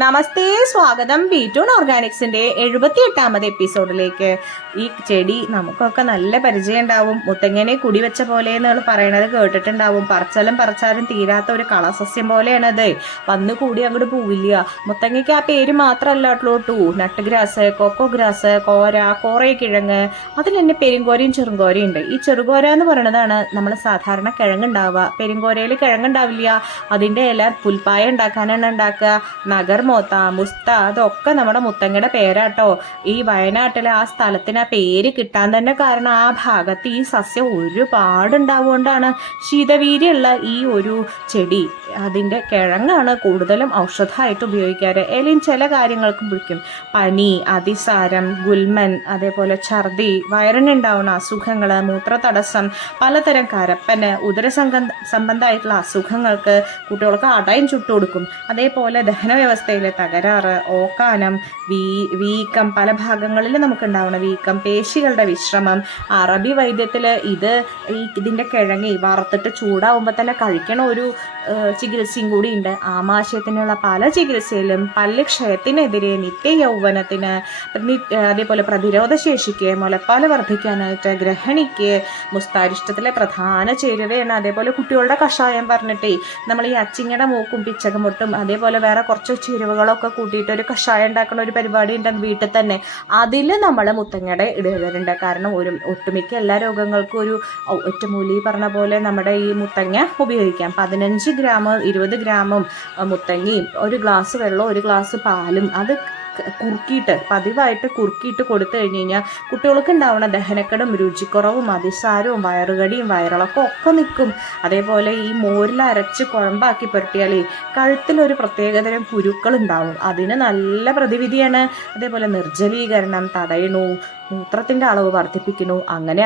നമസ്തേ, സ്വാഗതം ബി2 ഓർഗാനിക്സിന്റെ 78ാമത് എപ്പിസോഡിലേക്ക്. ഈ ചെടി നമുക്കൊക്കെ നല്ല പരിചയം ഉണ്ടാവും. മുത്തങ്ങനെ കുടിവെച്ച പോലെ എന്ന് പറയണത് കേട്ടിട്ടുണ്ടാവും. പറിച്ചാലും തീരാത്ത ഒരു കളസസ്യം പോലെയാണത്. വന്നു കൂടി അങ്ങോട്ട് പോവില്ല. മുത്തങ്ങയ്ക്ക് ആ പേര് മാത്രമല്ല കേട്ടോ. നട്ട് ഗ്രാസ്, കൊക്കോ ഗ്രാസ്, കോറക്കിഴങ്ങ്, അതിൽ തന്നെ പെരുങ്കോരയും ചെറുങ്കോരയും ഉണ്ട്. ഈ ചെറുകോര എന്ന് പറയുന്നതാണ് നമ്മൾ സാധാരണ കിഴങ്ങുണ്ടാവുക. പെരുങ്കോരയിൽ കിഴങ്ങുണ്ടാവില്ല. അതിൻ്റെ ഇല പുൽപ്പായ ഉണ്ടാക്കാനാണ് ഉണ്ടാക്കുക. നഗർമോത്ത, മുസ്ത, അതൊക്കെ നമ്മുടെ മുത്തങ്ങയുടെ പേരാട്ടോ. ഈ വയനാട്ടിലെ ആ സ്ഥലത്തിന് ആ പേര് കിട്ടാൻ തന്നെ കാരണം ആ ഭാഗത്ത് ഈ സസ്യം ഒരുപാടുണ്ടാവുകൊണ്ടാണ്. ശീതവീര്യമുള്ള ഈ ഒരു ചെടി, അതിൻ്റെ കിഴങ്ങാണ് കൂടുതലും ഔഷധമായിട്ട് ഉപയോഗിക്കാറ്. ഇലയും ചില കാര്യങ്ങൾക്കും പിടിക്കും. പനി, അതിസാരം, ഗുൽമൻ, അതേപോലെ ഛർദി, വയറിനുണ്ടാവുന്ന അസുഖങ്ങൾ, മൂത്രതടസ്സം, പലതരം കരപ്പന്, സംബന്ധമായിട്ടുള്ള അസുഖങ്ങൾക്ക് കുട്ടികൾക്ക് അടയും ചുട്ടുകൊടുക്കും. അതേപോലെ ദഹനവ്യവസ്ഥയിലെ തകരാറ്, ഓക്കാനം, വീക്കം, പല ഭാഗങ്ങളിൽ നമുക്കുണ്ടാവുന്ന വീക്കം, പേശികളുടെ വിശ്രമം. അറബി വൈദ്യത്തിൽ ഇതിൻ്റെ കിഴങ്ങി വറുത്തിട്ട് ചൂടാവുമ്പോൾ തന്നെ കഴിക്കണ ഒരു ചികിത്സയും കൂടി ഉണ്ട്. ആമാശയത്തിനുള്ള പല ചികിത്സയിലും പല്ലുക്ഷയത്തിനെതിരെ, നിത്യ യൗവനത്തിന്, അതേപോലെ പ്രതിരോധ ശേഷിക്ക്, മുലപ്പാൽ വർദ്ധിക്കാനായിട്ട്, ഗ്രഹണിക്ക്, മുസ്താരിഷ്ടത്തിലെ പ്രധാന ചേരുവയാണ്. അതേപോലെ കുട്ടികളുടെ കഷായം പറഞ്ഞിട്ടേ നമ്മൾ ഈ അച്ചിങ്ങയുടെ മൂക്കും പിച്ചകമുട്ടും അതേപോലെ വേറെ കുറച്ച് ചേരുവകളൊക്കെ കൂട്ടിയിട്ട് ഒരു കഷായം ഉണ്ടാക്കുന്ന ഒരു പരിപാടി ഉണ്ട് വീട്ടിൽ തന്നെ. അതിൽ നമ്മൾ മുത്തങ്ങയുടെ ഇടരുണ്ട്. കാരണം ഒട്ടുമിക്ക എല്ലാ രോഗങ്ങൾക്കും ഒരു ഒറ്റമൂലി പറഞ്ഞ പോലെ നമ്മുടെ ഈ മുത്തങ്ങ ഉപയോഗിക്കാം. 15 ഗ്രാം 20 ഗ്രാമും മുത്തങ്ങയും ഒരു ഗ്ലാസ് വെള്ളവും ഒരു ഗ്ലാസ് പാലും അത് പതിവായിട്ട് കുറുക്കിയിട്ട് കൊടുത്തു കഴിഞ്ഞ് കഴിഞ്ഞാൽ കുട്ടികൾക്ക് ഉണ്ടാവുന്ന ദഹനക്കേടും, രുചിക്കുറവും, അതിസാരവും, വയറുകടിയും, വയറിളക്കം ഒക്കെ നിൽക്കും. അതേപോലെ ഈ മോരിൽ അരച്ച് കുഴമ്പാക്കി പുരട്ടിയാലേ കഴുത്തിലൊരു പ്രത്യേകതരം കുരുക്കൾ ഉണ്ടാവും. അതിന് നല്ല പ്രതിവിധിയാണ്. അതേപോലെ നിർജ്ജലീകരണം തടയണു, മൂത്രത്തിൻ്റെ അളവ് വർദ്ധിപ്പിക്കുന്നു. അങ്ങനെ